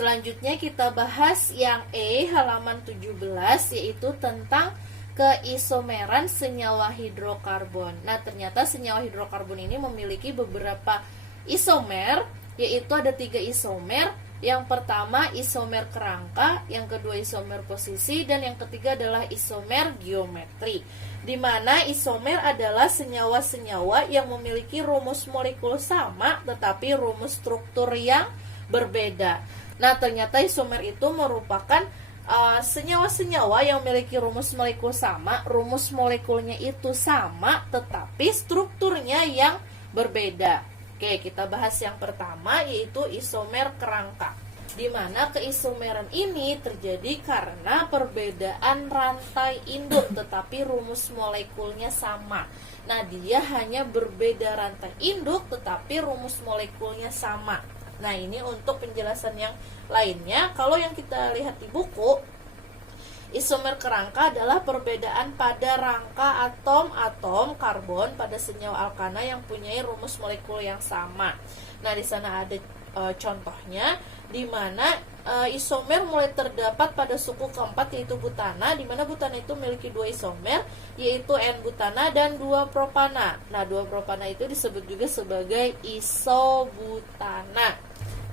Selanjutnya kita bahas yang E halaman 17, yaitu tentang keisomeran senyawa hidrokarbon. Nah, ternyata senyawa hidrokarbon ini memiliki beberapa isomer, yaitu ada 3 isomer. Yang pertama isomer kerangka, yang kedua isomer posisi, dan yang ketiga adalah isomer geometri. Di mana isomer adalah senyawa-senyawa yang memiliki rumus molekul sama tetapi rumus struktur yang berbeda. Nah, ternyata isomer itu merupakan senyawa-senyawa yang memiliki rumus molekul sama, rumus molekulnya itu sama tetapi strukturnya yang berbeda. Oke, kita bahas yang pertama, yaitu isomer kerangka. Di mana keisomeran ini terjadi karena perbedaan rantai induk tetapi rumus molekulnya sama. Nah, dia hanya berbeda rantai induk tetapi rumus molekulnya sama. Nah, ini untuk penjelasan yang lainnya. Kalau yang kita lihat di buku, isomer kerangka adalah perbedaan pada rangka atom-atom karbon pada senyawa alkana yang punya rumus molekul yang sama. Nah, di sana ada contohnya, di mana isomer mulai terdapat pada suku keempat, yaitu butana, di mana butana itu memiliki 2 isomer, yaitu N-butana dan 2-propana. Nah, 2-propana itu disebut juga sebagai isobutana.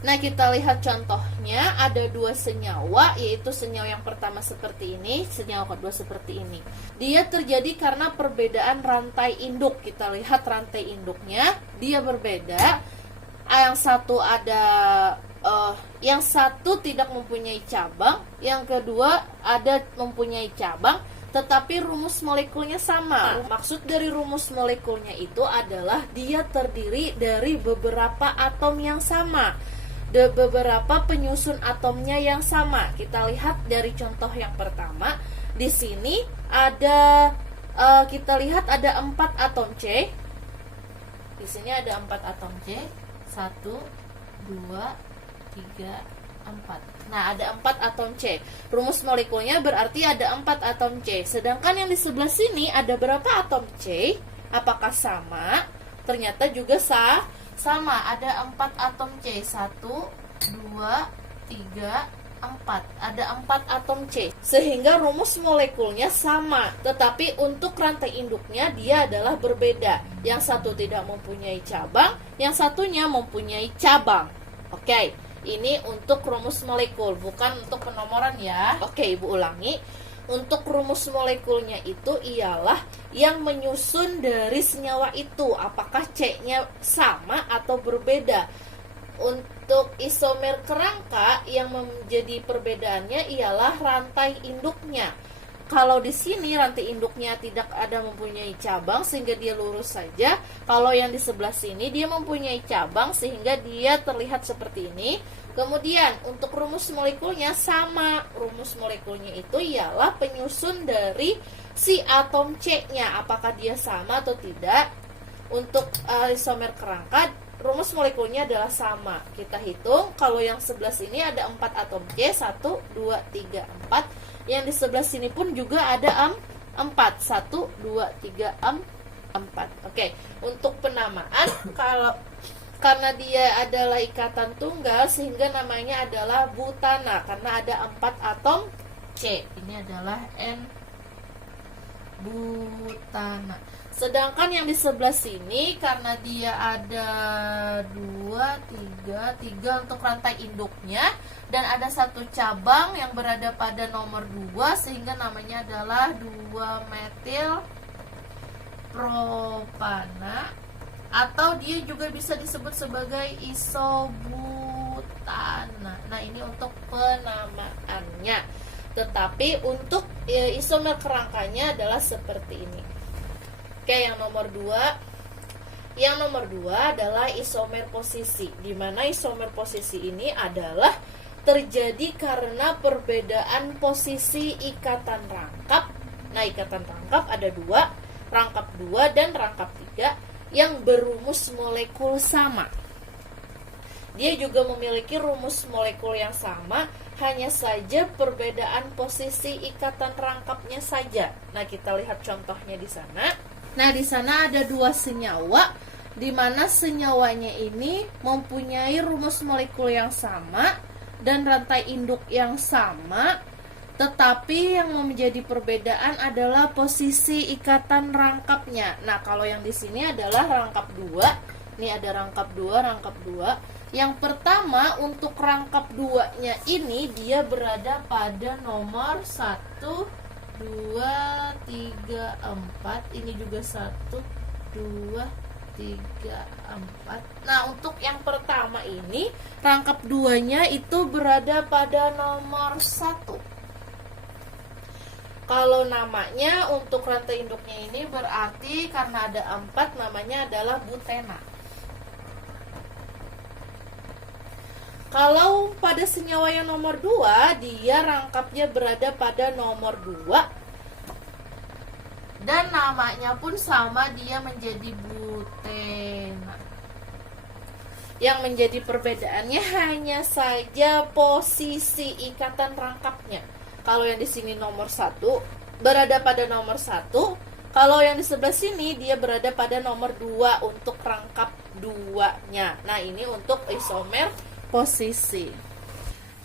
Nah, kita lihat contohnya, ada 2 senyawa, yaitu senyawa yang pertama seperti ini, senyawa kedua seperti ini. Dia terjadi karena perbedaan rantai induk. Kita lihat rantai induknya, dia berbeda. Yang satu tidak mempunyai cabang, yang kedua ada mempunyai cabang, tetapi rumus molekulnya sama. Maksud dari rumus molekulnya itu adalah dia terdiri dari beberapa atom yang sama, beberapa penyusun atomnya yang sama. Kita lihat dari contoh yang pertama. Di sini ada kita lihat ada 4 atom C. Di sini ada 4 atom C. 1 2 3 4. Nah, ada 4 atom C. Rumus molekulnya berarti ada 4 atom C. Sedangkan yang di sebelah sini ada berapa atom C? Apakah sama? Ternyata juga sama, ada 4 atom C. 1 2 3 4. Ada 4 atom C. Sehingga rumus molekulnya sama, tetapi untuk rantai induknya dia adalah berbeda. Yang satu tidak mempunyai cabang, yang satunya mempunyai cabang. Oke, ini untuk rumus molekul, bukan untuk penomoran ya. Oke, Ibu ulangi. Untuk rumus molekulnya itu ialah yang menyusun dari senyawa itu, apakah C-nya sama atau berbeda. Untuk isomer kerangka yang menjadi perbedaannya ialah rantai induknya. Kalau di sini rantai induknya tidak ada mempunyai cabang sehingga dia lurus saja. Kalau yang di sebelah sini dia mempunyai cabang sehingga dia terlihat seperti ini. Kemudian untuk rumus molekulnya sama. Rumus molekulnya itu ialah penyusun dari si atom C-nya, apakah dia sama atau tidak. Untuk isomer kerangka rumus molekulnya adalah sama. Kita hitung, kalau yang sebelah sini ada 4 atom C, 1 2 3 4. Yang di sebelah sini pun juga ada 4, 1 2 3 4. Oke, untuk penamaan karena dia adalah ikatan tunggal sehingga namanya adalah butana karena ada 4 atom C. Ini adalah N-butana. Sedangkan yang di sebelah sini karena dia ada 2, 3 untuk rantai induknya dan ada 1 cabang yang berada pada nomor 2 sehingga namanya adalah 2-metil propana, atau dia juga bisa disebut sebagai isobutana. Nah, ini untuk penamaannya. Tetapi untuk isomer kerangkanya adalah seperti ini. Oke, yang nomor 2. Yang nomor 2 adalah isomer posisi. Di mana isomer posisi ini adalah terjadi karena perbedaan posisi ikatan rangkap. Nah, ikatan rangkap ada 2, rangkap 2 dan rangkap 3 yang berumus molekul sama. Dia juga memiliki rumus molekul yang sama, hanya saja perbedaan posisi ikatan rangkapnya saja. Nah, kita lihat contohnya di sana. Nah, di sana ada 2 senyawa, di mana senyawanya ini mempunyai rumus molekul yang sama dan rantai induk yang sama, tetapi yang menjadi perbedaan adalah posisi ikatan rangkapnya. Nah, kalau yang di sini adalah rangkap 2. Ini ada rangkap 2, rangkap 2. Yang pertama, untuk rangkap 2-nya ini dia berada pada nomor 1, 2, 3, 4. Ini juga 1, 2, 3, 4. Nah, untuk yang pertama ini rangkap 2-nya itu berada pada nomor 1. Kalau namanya untuk rantai induknya ini berarti karena ada 4, namanya adalah butena. Kalau pada senyawa yang nomor 2, dia rangkapnya berada pada nomor 2. Dan namanya pun sama, dia menjadi butena. Yang menjadi perbedaannya hanya saja posisi ikatan rangkapnya. Kalau yang di sini nomor 1 berada pada nomor 1, kalau yang di sebelah sini dia berada pada nomor 2 untuk rangkap 2-nya. Nah, ini untuk isomer posisi.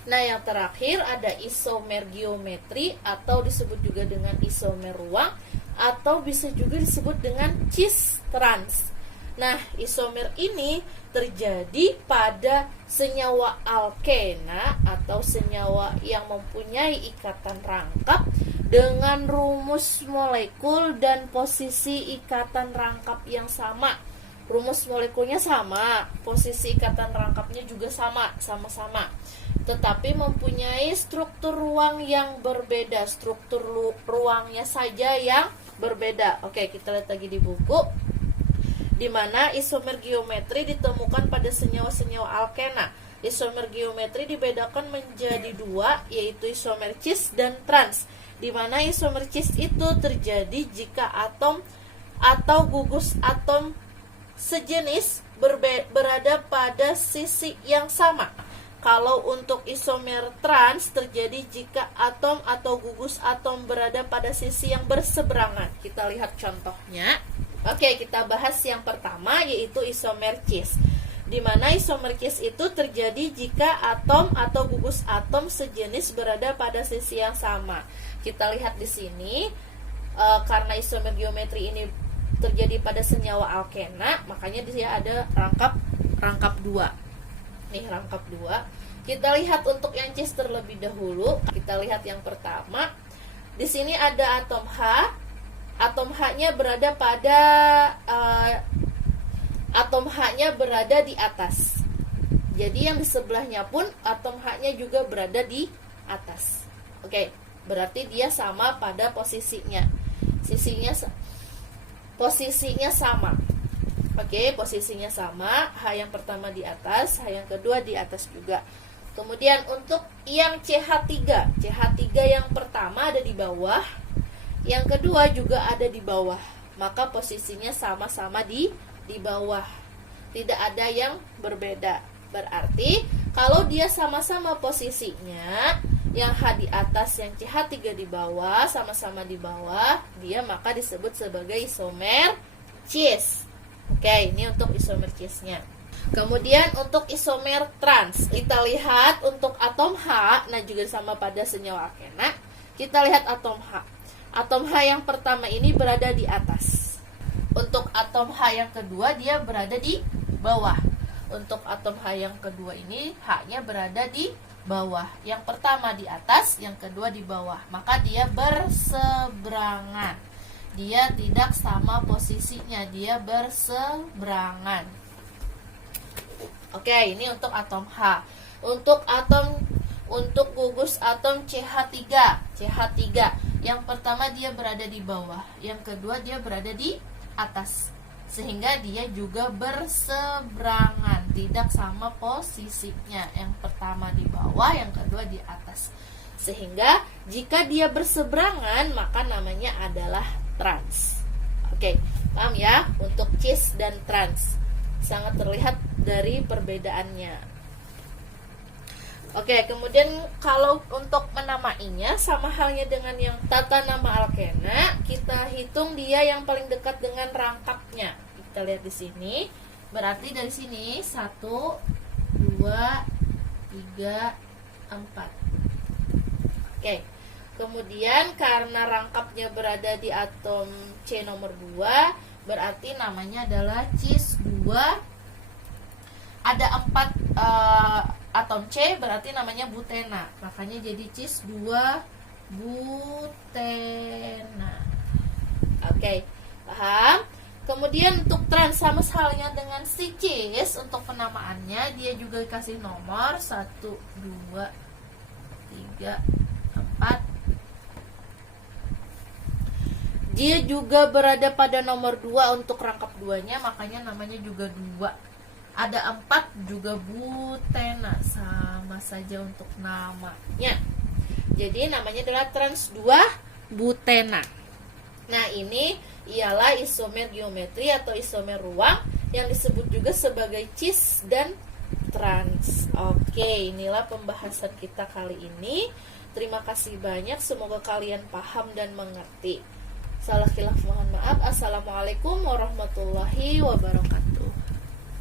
Nah, yang terakhir ada isomer geometri atau disebut juga dengan isomer ruang atau bisa juga disebut dengan cis trans. Nah, isomer ini terjadi pada senyawa alkena atau senyawa yang mempunyai ikatan rangkap dengan rumus molekul dan posisi ikatan rangkap yang sama. Rumus molekulnya sama, posisi ikatan rangkapnya juga sama-sama. Tetapi mempunyai struktur ruang yang berbeda, struktur ruangnya saja yang berbeda. Oke, kita lihat lagi di buku. Di mana isomer geometri ditemukan pada senyawa-senyawa alkena. Isomer geometri dibedakan menjadi 2, yaitu isomer cis dan trans. Di mana isomer cis itu terjadi jika atom atau gugus atom sejenis berada pada sisi yang sama. Kalau untuk isomer trans terjadi jika atom atau gugus atom berada pada sisi yang berseberangan. Kita lihat contohnya. Oke, kita bahas yang pertama, yaitu isomer cis. Di mana isomer cis itu terjadi jika atom atau gugus atom sejenis berada pada sisi yang sama. Kita lihat di sini, karena isomer geometri ini terjadi pada senyawa alkena, makanya dia ada rangkap 2. Nih, rangkap 2. Kita lihat untuk yang cis terlebih dahulu. Kita lihat yang pertama. Di sini ada atom H. Atom H-nya berada pada atom H-nya berada di atas. Jadi yang di sebelahnya pun atom H-nya juga berada di atas. Oke, berarti dia sama pada posisinya. Posisinya sama. Oke, posisinya sama. H yang pertama di atas, H yang kedua di atas juga. Kemudian untuk yang CH3. CH3 yang pertama ada di bawah, yang kedua juga ada di bawah. Maka posisinya sama-sama di bawah. Tidak ada yang berbeda. Berarti kalau dia sama-sama posisinya, yang H di atas, yang CH3 di bawah, sama-sama di bawah, dia maka disebut sebagai isomer cis. Oke, ini untuk isomer cisnya. Kemudian untuk isomer trans, kita lihat untuk atom H, nah juga sama pada senyawa alkena. Kita lihat atom H. Atom H yang pertama ini berada di atas. Untuk atom H yang kedua dia berada di bawah. Untuk atom H yang kedua ini H-nya berada di bawah. Yang pertama di atas, yang kedua di bawah. Maka dia berseberangan. Dia tidak sama posisinya, dia berseberangan. Oke, ini untuk atom H. Untuk gugus atom CH3. Yang pertama dia berada di bawah, yang kedua dia berada di atas. Sehingga dia juga berseberangan, tidak sama posisinya. Yang pertama di bawah, yang kedua di atas. Sehingga jika dia berseberangan, maka namanya adalah trans. Oke, paham ya? Untuk cis dan trans sangat terlihat dari perbedaannya. Oke, kemudian kalau untuk menamainya sama halnya dengan yang tata nama alkena, kita hitung dia yang paling dekat dengan rangkapnya. Kita lihat di sini. Berarti dari sini 1, 2, 3, Oke. Kemudian karena rangkapnya berada di atom C nomor 2, berarti namanya adalah cis 2. Ada 4 atom C, berarti namanya butena. Makanya jadi cis 2 butena. Oke, paham? Kemudian untuk trans sama halnya dengan si cis, untuk penamaannya dia juga kasih nomor 1, 2, 3, 4. Dia juga berada pada nomor 2 untuk rangkap 2-nya, makanya namanya juga 2. Ada 4 juga butena, sama saja untuk namanya. Jadi namanya adalah trans 2 butena. Nah, ini ialah isomer geometri atau isomer ruang yang disebut juga sebagai cis dan trans. Oke, inilah pembahasan kita kali ini. Terima kasih banyak, semoga kalian paham dan mengerti. Salah khilaf mohon maaf. Assalamualaikum warahmatullahi wabarakatuh.